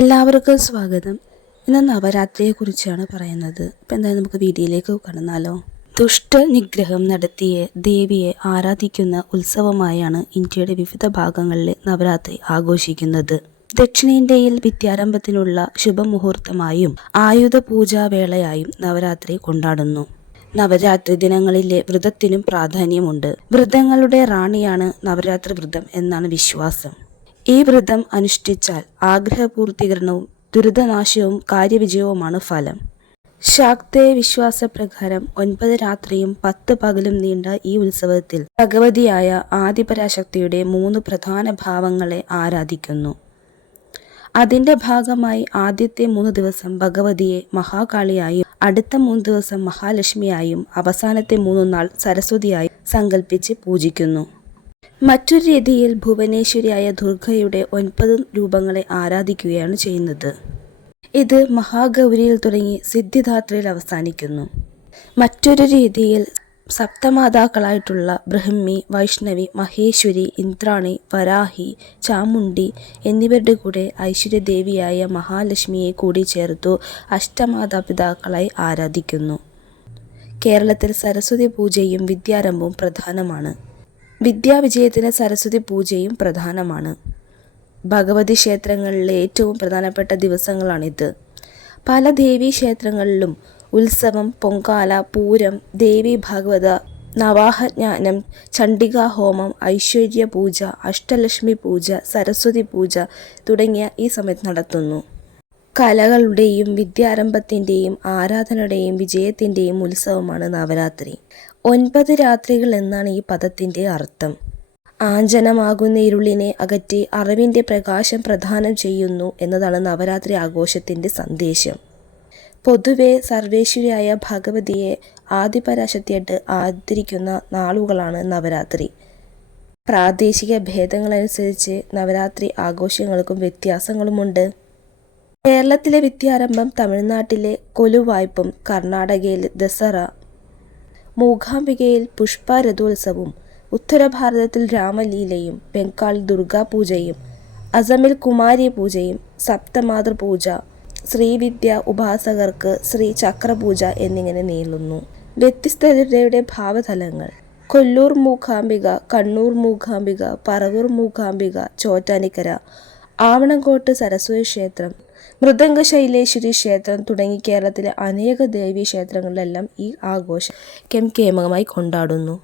എല്ലാവർക്കും സ്വാഗതം. ഇന്ന് നവരാത്രിയെക്കുറിച്ചാണ് പറയുന്നത്. അപ്പം എന്തായാലും നമുക്ക് വീഡിയോയിലേക്ക് കടന്നാലോ. ദുഷ്ടനിഗ്രഹം നടത്തിയ ദേവിയെ ആരാധിക്കുന്ന ഉത്സവമായാണ് ഇന്ത്യയുടെ വിവിധ ഭാഗങ്ങളിലെ നവരാത്രി ആഘോഷിക്കുന്നത്. ദക്ഷിണേന്ത്യയിൽ വിദ്യാരംഭത്തിനുള്ള ശുഭമുഹൂർത്തമായും ആയുധ പൂജാവേളയായും നവരാത്രി കൊണ്ടാടുന്നു. നവരാത്രി ദിനങ്ങളിലെ വ്രതത്തിനും പ്രാധാന്യമുണ്ട്. വ്രതങ്ങളുടെ റാണിയാണ് നവരാത്രി വ്രതം എന്നാണ് വിശ്വാസം. ഈ വ്രതം അനുഷ്ഠിച്ചാൽ ആഗ്രഹപൂർത്തീകരണവും ദുരിതനാശവും കാര്യവിജയവുമാണ് ഫലം. ശാക്തേയ വിശ്വാസപ്രകാരം 9 രാത്രിയും 10 പകലും നീണ്ട ഈ ഉത്സവത്തിൽ ഭഗവതിയായ ആദിപരാശക്തിയുടെ 3 പ്രധാന ഭാവങ്ങളെ ആരാധിക്കുന്നു. അതിന്റെ ഭാഗമായി ആദ്യത്തെ 3 ദിവസം ഭഗവതിയെ മഹാകാളിയായും അടുത്ത 3 ദിവസം മഹാലക്ഷ്മിയായും അവസാനത്തെ 3 നാൾ സരസ്വതിയായും സങ്കല്പിച്ച് പൂജിക്കുന്നു. മറ്റൊരു രീതിയിൽ ഭുവനേശ്വരിയായ ദുർഗയുടെ 9 രൂപങ്ങളെ ആരാധിക്കുകയാണ് ചെയ്യുന്നത്. ഇത് മഹാഗൗരിയിൽ തുടങ്ങി സിദ്ധിദാത്രിയിൽ അവസാനിക്കുന്നു. മറ്റൊരു രീതിയിൽ സപ്തമാതാക്കളായിട്ടുള്ള ബ്രഹ്മി, വൈഷ്ണവി, മഹേശ്വരി, ഇന്ദ്രാണി, വരാഹി, ചാമുണ്ഡി എന്നിവരുടെ കൂടെ ഐശ്വര്യദേവിയായ മഹാലക്ഷ്മിയെ കൂടി ചേർത്തു അഷ്ടമാതാപിതാക്കളായി ആരാധിക്കുന്നു. കേരളത്തിൽ സരസ്വതി പൂജയും വിദ്യാരംഭവും പ്രധാനമാണ്. വിദ്യാവിജയത്തിന് സരസ്വതി പൂജയും പ്രധാനമാണ്. ഭഗവതി ക്ഷേത്രങ്ങളിലെ ഏറ്റവും പ്രധാനപ്പെട്ട ദിവസങ്ങളാണിത്. പല ദേവീ ക്ഷേത്രങ്ങളിലും ഉത്സവം, പൊങ്കാല, പൂരം, ദേവി ഭാഗവത, നവാഹജ്ഞാനം, ചണ്ഡികാഹോമം, ഐശ്വര്യ പൂജ, അഷ്ടലക്ഷ്മി പൂജ, സരസ്വതി പൂജ തുടങ്ങിയ ഈ സമയത്ത് നടത്തുന്നു. കലകളുടെയും വിദ്യാരംഭത്തിൻ്റെയും ആരാധനയുടെയും വിജയത്തിൻ്റെയും ഉത്സവമാണ് നവരാത്രി. 9 രാത്രികൾ എന്നാണ് ഈ പദത്തിൻ്റെ അർത്ഥം. ആഞ്ജനമാകുന്ന ഇരുളിനെ അകറ്റി അറിവിൻ്റെ പ്രകാശം പ്രദാനം ചെയ്യുന്നു എന്നതാണ് നവരാത്രി ആഘോഷത്തിൻ്റെ സന്ദേശം. പൊതുവെ സർവേശ്വരിയായ ഭഗവതിയെ ആദിപരാശക്തിയായിട്ട് ആദരിക്കുന്ന നാളുകളാണ് നവരാത്രി. പ്രാദേശിക ഭേദങ്ങളനുസരിച്ച് നവരാത്രി ആഘോഷങ്ങൾക്കും വ്യത്യാസങ്ങളുമുണ്ട്. കേരളത്തിലെ വിദ്യാരംഭം, തമിഴ്നാട്ടിലെ കൊലുവായ്പും, കർണാടകയിൽ ദസറ, മൂകാംബികയിൽ പുഷ്പരഥോത്സവവും, ഉത്തരഭാരതത്തിൽ രാമലീലയും, ബംഗാളിൽ ദുർഗാപൂജയും, അസമിൽ കുമാരി പൂജയും, സപ്തമാതൃപൂജ, ശ്രീവിദ്യ ഉപാസകർക്ക് ശ്രീ ചക്രപൂജ എന്നിങ്ങനെ നീളുന്നു. വ്യത്യസ്തതയുടെ ഭാവതലങ്ങൾ: കൊല്ലൂർ മൂകാംബിക, കണ്ണൂർ മൂകാംബിക, പറവൂർ മൂകാംബിക, ചോറ്റാനിക്കര, ആവണങ്കോട്ട് സരസ്വതി ക്ഷേത്രം, മൃദംഗശൈലേശ്വരി ക്ഷേത്രം തുടങ്ങി കേരളത്തിലെ അനേക ദേവീ ക്ഷേത്രങ്ങളിലെല്ലാം ഈ ആഘോഷം കേമകമായി കൊണ്ടാടുന്നു.